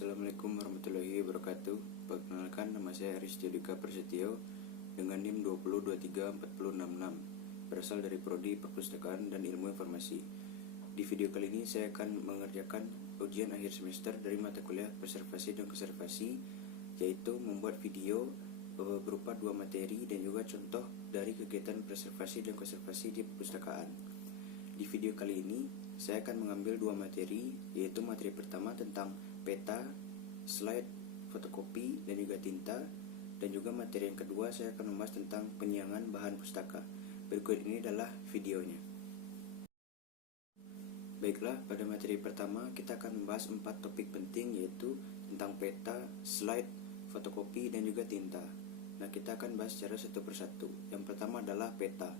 Assalamualaikum warahmatullahi wabarakatuh. Perkenalkan, nama saya Aris Judika Prasetyo dengan NIM 20234066, berasal dari Prodi Perpustakaan dan Ilmu Informasi. Di video kali ini saya akan mengerjakan ujian akhir semester dari mata kuliah Preservasi dan Konservasi, yaitu membuat video berupa 2 materi dan juga contoh dari kegiatan preservasi dan konservasi di perpustakaan. Di video kali ini saya akan mengambil 2 materi, yaitu materi pertama tentang peta, slide, fotokopi, dan juga tinta. Dan juga materi yang kedua saya akan membahas tentang penyiangan bahan pustaka. Berikut ini adalah videonya. Baiklah, pada materi pertama kita akan membahas 4 topik penting, yaitu tentang peta, slide, fotokopi, dan juga tinta. Nah, kita akan bahas secara satu persatu. Yang pertama adalah peta.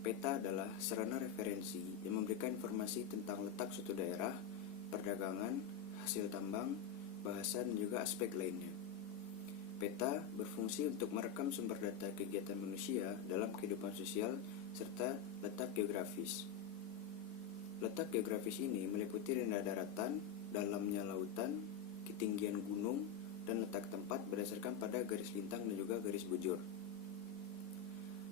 Peta adalah sarana referensi yang memberikan informasi tentang letak suatu daerah, perdagangan, hasil tambang, bahasa, dan juga aspek lainnya. Peta berfungsi untuk merekam sumber data kegiatan manusia dalam kehidupan sosial serta letak geografis. Letak geografis ini meliputi rendah daratan, dalamnya lautan, ketinggian gunung, dan letak tempat berdasarkan pada garis lintang dan juga garis bujur.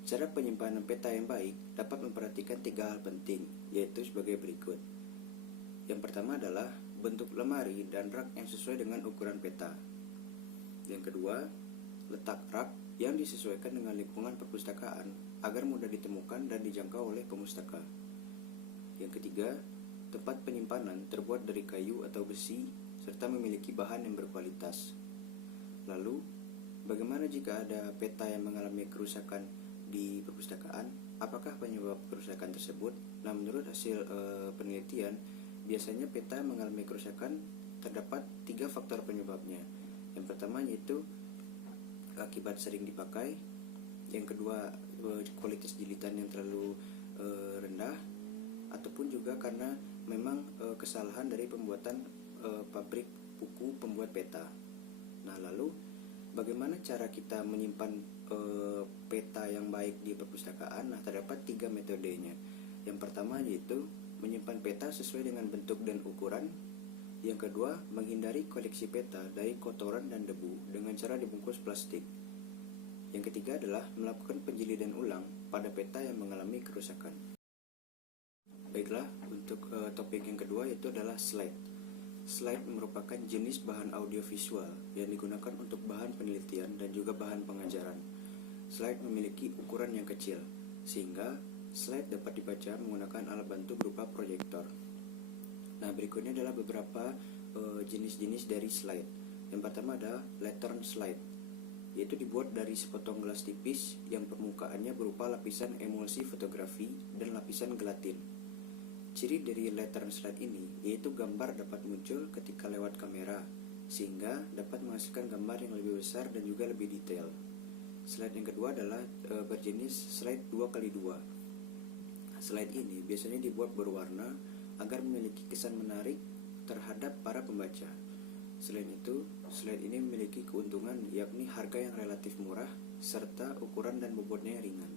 Cara penyimpanan peta yang baik dapat memperhatikan 3 hal penting, yaitu sebagai berikut. Yang pertama adalah bentuk lemari dan rak yang sesuai dengan ukuran peta. Yang kedua, letak rak yang disesuaikan dengan lingkungan perpustakaan agar mudah ditemukan dan dijangkau oleh pemustaka. Yang ketiga, tempat penyimpanan terbuat dari kayu atau besi serta memiliki bahan yang berkualitas. Lalu, bagaimana jika ada peta yang mengalami kerusakan di perpustakaan? Apakah penyebab kerusakan tersebut? Nah, menurut hasil penelitian, biasanya peta mengalami kerusakan terdapat 3 faktor penyebabnya. Yang pertama yaitu akibat sering dipakai. Yang kedua, kualitas jilitan yang terlalu rendah, ataupun juga karena memang kesalahan dari pembuatan pabrik buku pembuat peta. Nah, lalu bagaimana cara kita menyimpan peta yang baik di perpustakaan? Nah, terdapat 3 metodenya. Yang pertama yaitu menyimpan peta sesuai dengan bentuk dan ukuran. Yang kedua, menghindari koleksi peta dari kotoran dan debu dengan cara dibungkus plastik. Yang ketiga adalah melakukan penjilidan ulang pada peta yang mengalami kerusakan. Baiklah, untuk topik yang kedua yaitu adalah slide. Slide merupakan jenis bahan audiovisual yang digunakan untuk bahan penelitian dan juga bahan pengajaran. Slide memiliki ukuran yang kecil, sehingga slide dapat dibaca menggunakan alat bantu berupa proyektor. Nah, berikutnya adalah beberapa jenis-jenis dari slide. Yang pertama adalah lantern slide, yaitu dibuat dari sepotong gelas tipis yang permukaannya berupa lapisan emulsi fotografi dan lapisan gelatin. Ciri dari lantern slide ini yaitu gambar dapat muncul ketika lewat kamera, sehingga dapat menghasilkan gambar yang lebih besar dan juga lebih detail. Slide yang kedua adalah berjenis slide 2x2. Slide ini biasanya dibuat berwarna agar memiliki kesan menarik terhadap para pembaca. Selain itu, slide ini memiliki keuntungan yakni harga yang relatif murah serta ukuran dan bobotnya yang ringan.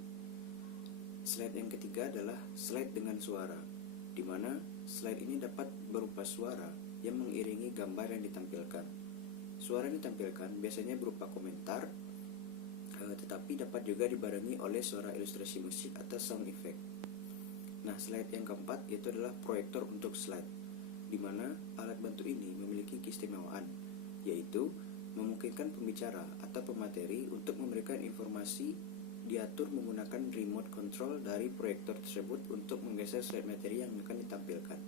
Slide yang ketiga adalah slide dengan suara, di mana slide ini dapat berupa suara yang mengiringi gambar yang ditampilkan. Suara yang ditampilkan biasanya berupa komentar, tetapi dapat juga dibarengi oleh suara ilustrasi musik atau sound effect. Nah, slide yang keempat yaitu adalah proyektor untuk slide, di mana alat bantu ini memiliki keistimewaan, yaitu memungkinkan pembicara atau pemateri untuk memberikan informasi diatur menggunakan remote control dari proyektor tersebut untuk menggeser slide materi yang akan ditampilkan.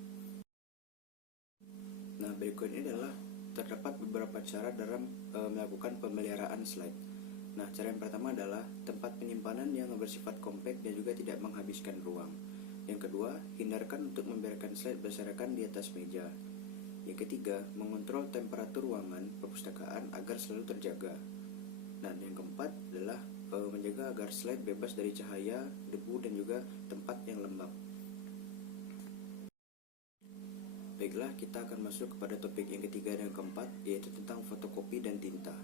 Nah, berikutnya adalah terdapat beberapa cara dalam melakukan pemeliharaan slide. Nah, cara yang pertama adalah tempat penyimpanan yang bersifat kompak dan juga tidak menghabiskan ruang. Yang kedua, hindarkan untuk membiarkan slide berserakan di atas meja. Yang ketiga, mengontrol temperatur ruangan perpustakaan agar selalu terjaga. Dan yang keempat adalah menjaga agar slide bebas dari cahaya, debu, dan juga tempat yang lembab. Baiklah, kita akan masuk kepada topik yang ketiga dan keempat, yaitu tentang fotokopi dan tinta.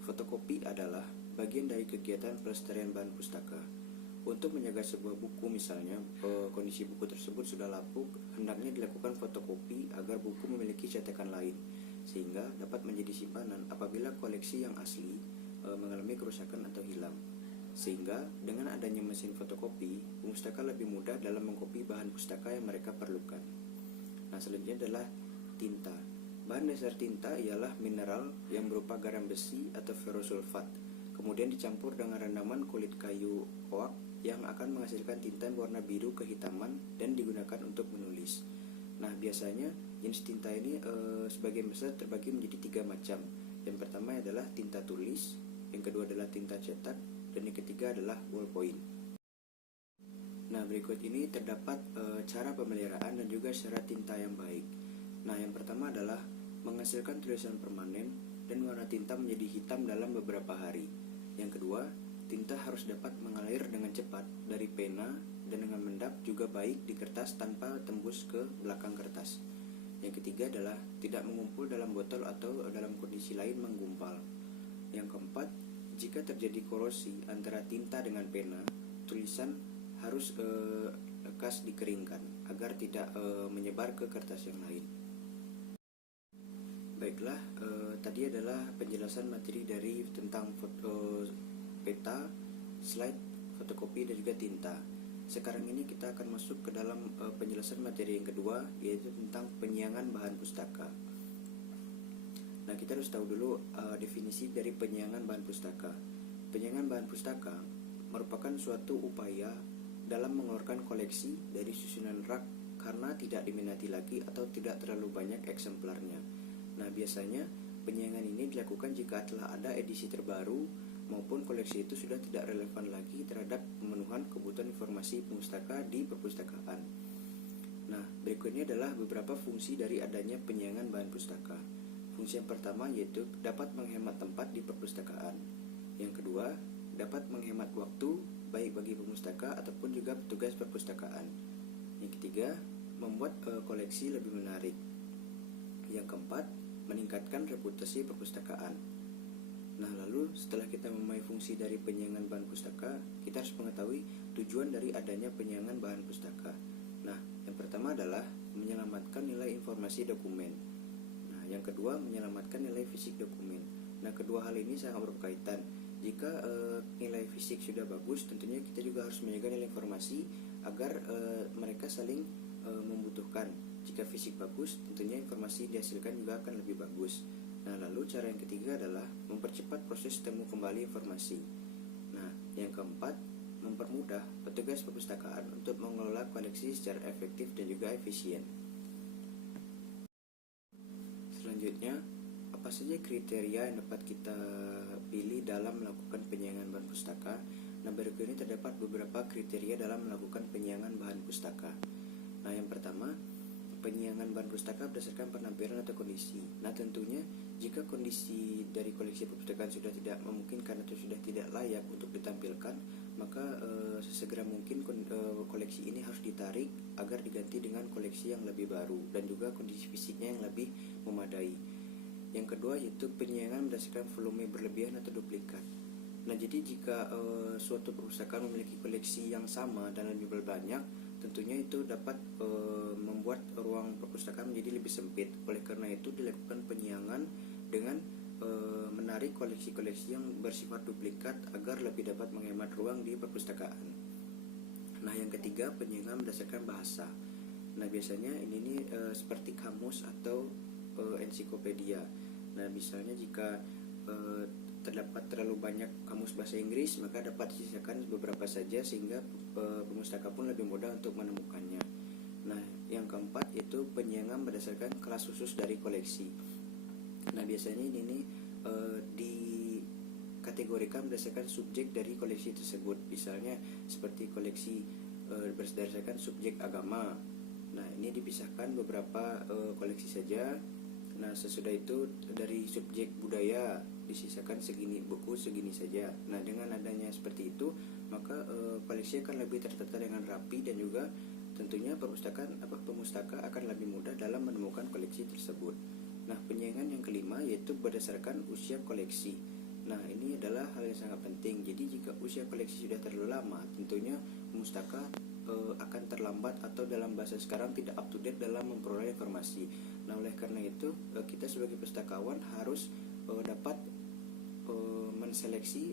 Fotokopi adalah bagian dari kegiatan pelestarian bahan pustaka. Untuk menjaga sebuah buku, misalnya kondisi buku tersebut sudah lapuk, hendaknya dilakukan fotokopi agar buku memiliki cetakan lain. sehingga dapat menjadi simpanan apabila koleksi yang asli mengalami kerusakan atau hilang. Sehingga dengan adanya mesin fotokopi, pemustaka lebih mudah dalam mengkopi bahan pustaka yang mereka perlukan. Nah, selanjutnya adalah tinta. Bahan dasar tinta ialah mineral yang berupa garam besi atau ferrosulfat, kemudian dicampur dengan rendaman kulit kayu oak yang akan menghasilkan tinta berwarna biru kehitaman dan digunakan untuk menulis. Nah, biasanya jenis tinta ini sebagian besar terbagi menjadi 3 macam. Yang pertama adalah tinta tulis, yang kedua adalah tinta cetak, dan yang ketiga adalah ballpoint. Nah, berikut ini terdapat cara pemeliharaan dan juga syarat tinta yang baik. Nah, yang pertama adalah menghasilkan tulisan permanen dan warna tinta menjadi hitam dalam beberapa hari. Yang kedua, tinta harus dapat mengalir dengan cepat dari pena dan dengan mendap juga baik di kertas tanpa tembus ke belakang kertas. Yang ketiga adalah tidak mengumpul dalam botol atau dalam kondisi lain menggumpal. Yang keempat, jika terjadi korosi antara tinta dengan pena, tulisan harus lekas dikeringkan agar tidak menyebar ke kertas yang lain. Baiklah, tadi adalah penjelasan materi dari tentang peta, slide, fotokopi, dan juga tinta. Sekarang ini kita akan masuk ke dalam penjelasan materi yang kedua, yaitu tentang penyiangan bahan pustaka. Nah, kita harus tahu dulu definisi dari penyiangan bahan pustaka. Penyiangan bahan pustaka merupakan suatu upaya dalam mengeluarkan koleksi dari susunan rak karena tidak diminati lagi atau tidak terlalu banyak eksemplarnya. Nah, biasanya penyiangan ini dilakukan jika telah ada edisi terbaru maupun koleksi itu sudah tidak relevan lagi terhadap pemenuhan kebutuhan informasi pustaka di perpustakaan. Nah, berikutnya adalah beberapa fungsi dari adanya penyiangan bahan pustaka. Fungsi yang pertama yaitu dapat menghemat tempat di perpustakaan. Yang kedua, dapat menghemat waktu baik bagi pemustaka ataupun juga petugas perpustakaan. Yang ketiga, membuat koleksi lebih menarik. Yang keempat, meningkatkan reputasi perpustakaan. Nah, lalu setelah kita memahami fungsi dari penyiangan bahan pustaka, kita harus mengetahui tujuan dari adanya penyiangan bahan pustaka. Nah, yang pertama adalah menyelamatkan nilai informasi dokumen. Yang kedua, menyelamatkan nilai fisik dokumen. Nah, kedua hal ini sangat berkaitan. Jika nilai fisik sudah bagus, tentunya kita juga harus menjaga nilai informasi agar mereka saling membutuhkan. Jika fisik bagus, tentunya informasi dihasilkan juga akan lebih bagus. Nah, lalu cara yang ketiga adalah mempercepat proses temu kembali informasi. Nah, yang keempat, mempermudah petugas perpustakaan untuk mengelola koleksi secara efektif dan juga efisien. Selanjutnya, apa saja kriteria yang dapat kita pilih dalam melakukan penyiangan bahan pustaka? Nah, berikut ini terdapat beberapa kriteria dalam melakukan penyiangan bahan pustaka. Nah, yang pertama, penyiangan bahan pustaka berdasarkan penampilan atau kondisi. Nah, tentunya jika kondisi dari koleksi perpustakaan sudah tidak memungkinkan atau sudah tidak layak untuk ditampilkan, maka sesegera mungkin koleksi ini harus ditarik agar diganti dengan koleksi yang lebih baru dan juga kondisi fisiknya yang lebih memadai. Yang kedua yaitu penyiangan berdasarkan volume berlebihan atau duplikat. Nah, jadi jika suatu perpustakaan memiliki koleksi yang sama dan lebih banyak, tentunya itu dapat membuat ruang perpustakaan menjadi lebih sempit. Oleh karena itu dilakukan penyiangan dengan menarik koleksi-koleksi yang bersifat duplikat agar lebih dapat menghemat ruang di perpustakaan. Nah, yang ketiga, penyiangan berdasarkan bahasa. Nah, biasanya ini seperti kamus atau ensiklopedia. Nah, misalnya jika terdapat terlalu banyak kamus bahasa Inggris, maka dapat disisakan beberapa saja sehingga pemustaka pun lebih mudah untuk menemukannya. Nah, yang keempat yaitu penyiangan berdasarkan kelas khusus dari koleksi. Nah, biasanya ini dikategorikan berdasarkan subjek dari koleksi tersebut. Misalnya seperti koleksi berdasarkan subjek agama. Nah, ini dipisahkan beberapa koleksi saja. Nah, sesudah itu dari subjek budaya disisakan segini buku segini saja. Nah, dengan adanya seperti itu, maka koleksi akan lebih tertata dengan rapi dan juga tentunya pemustaka akan lebih mudah dalam menemukan koleksi tersebut. Nah, penyiangan yang kelima yaitu berdasarkan usia koleksi. Nah, ini adalah hal yang sangat penting. Jadi jika usia koleksi sudah terlalu lama, tentunya pemustaka akan terlambat atau dalam bahasa sekarang tidak up to date dalam memperoleh informasi. Nah, oleh karena itu kita sebagai pustakawan harus dapat menseleksi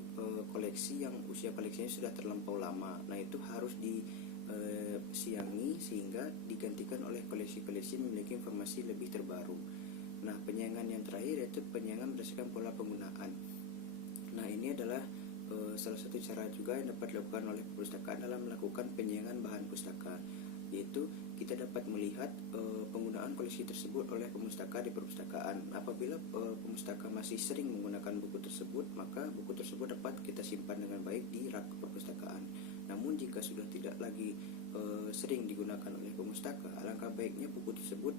koleksi yang usia koleksinya sudah terlampau lama. Nah, itu harus disiangi sehingga digantikan oleh koleksi-koleksi yang memiliki informasi lebih terbaru. Nah, penyaingan yang terakhir yaitu penyaingan berdasarkan pola penggunaan. Nah, ini adalah salah satu cara juga yang dapat dilakukan oleh perpustakaan dalam melakukan penyaingan bahan pustaka, yaitu kita dapat melihat penggunaan koleksi tersebut oleh pemustaka di perpustakaan. Apabila pemustaka masih sering menggunakan buku tersebut, maka buku tersebut dapat kita simpan dengan baik di rak perpustakaan. Namun jika sudah tidak lagi sering digunakan oleh pemustaka, alangkah baiknya buku tersebut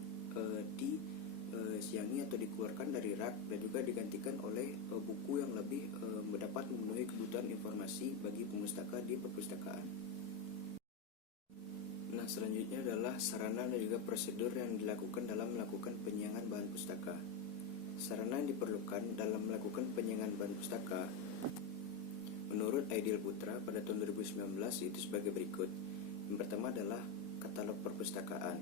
disiangi atau dikeluarkan dari rak dan juga digantikan oleh buku yang lebih dapat memenuhi kebutuhan informasi bagi pemustaka di perpustakaan. Nah, selanjutnya adalah sarana dan juga prosedur yang dilakukan dalam melakukan penyiangan bahan pustaka. Sarana yang diperlukan dalam melakukan penyiangan bahan pustaka menurut Aidil Putra pada tahun 2019 itu sebagai berikut. Yang pertama adalah katalog perpustakaan.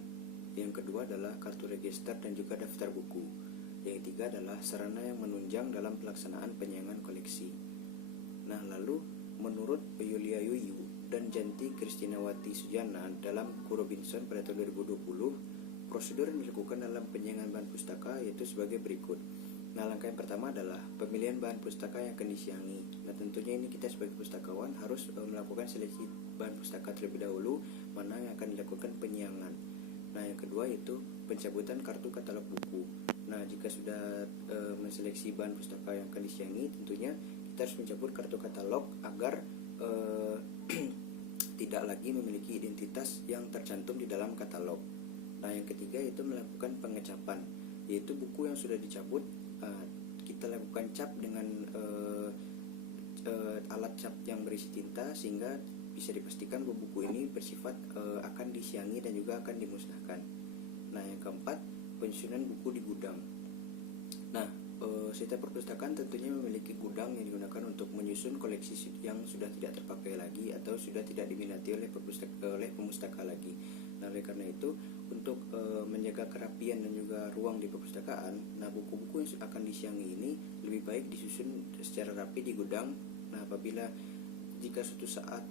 Yang kedua adalah kartu register dan juga daftar buku. Yang ketiga adalah sarana yang menunjang dalam pelaksanaan penyiangan koleksi. Nah, lalu menurut Yulia Yuyu dan Janti Kristinawati Sujana dalam Buku Robinson pada tahun 2020, prosedur yang dilakukan dalam penyiangan bahan pustaka yaitu sebagai berikut. Nah, langkah yang pertama adalah pemilihan bahan pustaka yang akan disiangi. Nah, tentunya ini kita sebagai pustakawan harus melakukan seleksi bahan pustaka terlebih dahulu mana yang akan dilakukan penyiangan. Nah, yang kedua yaitu pencabutan kartu katalog buku. Nah, jika sudah menseleksi bahan pustaka yang akan disiangi, tentunya kita harus mencabut kartu katalog agar tidak lagi memiliki identitas yang tercantum di dalam katalog. Nah, yang ketiga yaitu melakukan pengecapan, yaitu buku yang sudah dicabut kita lakukan cap dengan alat cap yang berisi tinta sehingga bisa dipastikan bahwa buku ini bersifat akan disiangi dan juga akan dimusnahkan. Nah, yang keempat, penyusunan buku di gudang. Nah, setiap perpustakaan tentunya memiliki gudang yang digunakan untuk menyusun koleksi yang sudah tidak terpakai lagi atau sudah tidak diminati oleh pemustaka lagi. Nah, oleh karena itu, untuk menjaga kerapian dan juga ruang di perpustakaan, nah buku-buku yang akan disiangi ini lebih baik disusun secara rapi di gudang. Nah, apabila jika suatu saat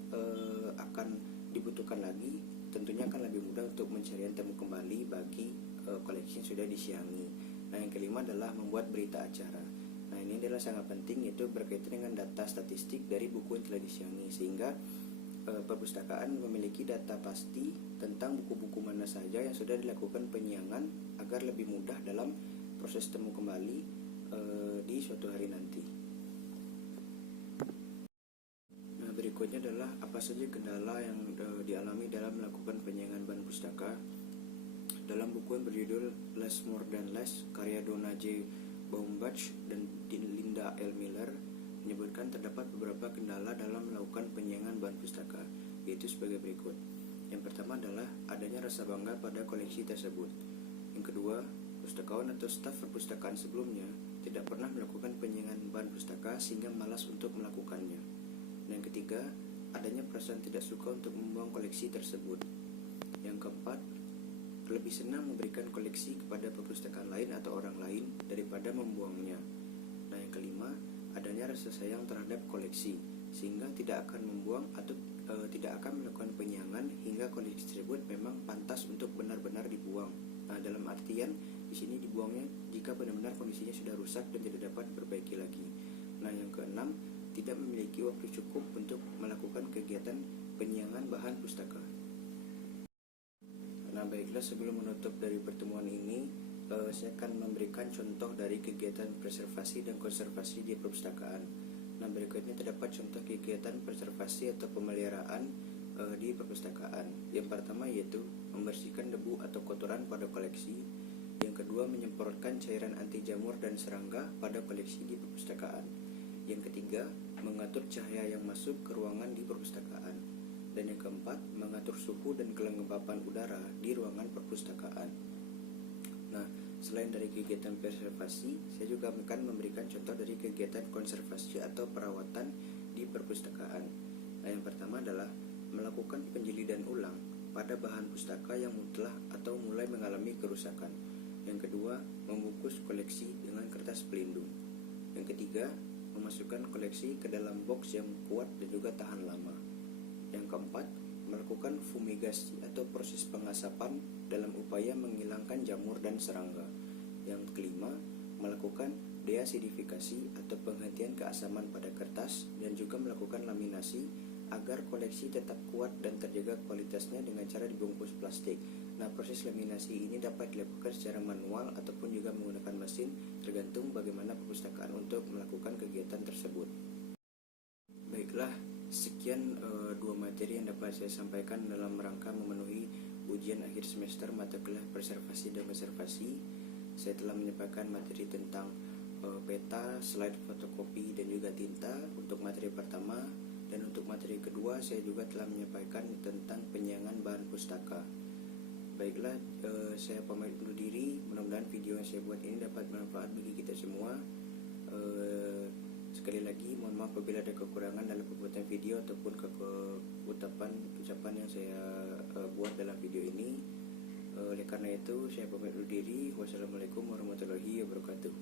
akan dibutuhkan lagi, tentunya akan lebih mudah untuk mencari temu kembali bagi koleksi yang sudah disiangi. Nah, yang kelima adalah membuat berita acara. Nah, ini adalah sangat penting, yaitu berkaitan dengan data statistik dari buku yang telah disiangi, sehingga perpustakaan memiliki data pasti tentang buku-buku mana saja yang sudah dilakukan penyiangan agar lebih mudah dalam proses temu kembali di suatu hari nanti. Nah, berikutnya adalah apa saja kendala yang dialami dalam melakukan penyiangan bahan pustaka. Dalam buku yang berjudul Less More Than Less karya Donna J. Baumbach dan Linda L. Miller menyebutkan terdapat beberapa kendala dalam melakukan penyiangan bahan pustaka, yaitu sebagai berikut. Yang pertama adalah adanya rasa bangga pada koleksi tersebut. Yang kedua, pustakawan atau staf perpustakaan sebelumnya tidak pernah melakukan penyiangan bahan pustaka sehingga malas untuk melakukannya. Dan yang ketiga, adanya perasaan tidak suka untuk membuang koleksi tersebut. Yang keempat, lebih senang memberikan koleksi kepada perpustakaan lain atau orang lain daripada membuangnya. Nah, yang kelima, adanya rasa sayang terhadap koleksi sehingga tidak akan membuang atau tidak akan melakukan penyiangan hingga koleksi tersebut memang pantas untuk benar-benar dibuang. Nah, dalam artian di sini dibuangnya jika benar-benar kondisinya sudah rusak dan tidak dapat diperbaiki lagi. Nah, yang keenam, tidak memiliki waktu cukup untuk melakukan kegiatan penyiangan bahan pustaka. Nah, baiklah, sebelum menutup dari pertemuan ini, saya akan memberikan contoh dari kegiatan preservasi dan konservasi di perpustakaan. Nah, berikutnya terdapat contoh kegiatan preservasi atau pemeliharaan di perpustakaan. Yang pertama yaitu membersihkan debu atau kotoran pada koleksi. Yang kedua, menyemprotkan cairan anti jamur dan serangga pada koleksi di perpustakaan. Yang ketiga, mengatur cahaya yang masuk ke ruangan di perpustakaan. Dan yang keempat, mengatur suhu dan kelembapan udara di ruangan perpustakaan. Nah, selain dari kegiatan preservasi, saya juga akan memberikan contoh dari kegiatan konservasi atau perawatan di perpustakaan. Nah, yang pertama adalah melakukan penjilidan ulang pada bahan pustaka yang telah atau mulai mengalami kerusakan. Yang kedua, membungkus koleksi dengan kertas pelindung. Yang ketiga, memasukkan koleksi ke dalam box yang kuat dan juga tahan lama. Yang keempat, melakukan fumigasi atau proses pengasapan dalam upaya menghilangkan jamur dan serangga. Yang kelima, melakukan deasidifikasi atau penghentian keasaman pada kertas dan juga melakukan laminasi agar koleksi tetap kuat dan terjaga kualitasnya dengan cara dibungkus plastik. Nah, proses laminasi ini dapat dilakukan secara manual ataupun juga menggunakan mesin, tergantung bagaimana perpustakaan untuk melakukan kegiatan tersebut. Baiklah, sekian dua materi yang dapat saya sampaikan dalam rangka memenuhi ujian akhir semester mata kuliah preservasi dan konservasi. Saya telah menyampaikan materi tentang peta, slide fotokopi, dan juga tinta untuk materi pertama. Dan untuk materi kedua saya juga telah menyampaikan tentang penyiangan bahan pustaka. Baiklah, saya pamit undur diri. Mudah-mudahan video yang saya buat ini dapat bermanfaat bagi kita semua. Sekali lagi mohon maaf apabila ada kekurangan dalam pembuatan video ataupun ucapan yang saya buat dalam video ini. Oleh karena itu saya pamit undur diri. Wassalamualaikum warahmatullahi wabarakatuh.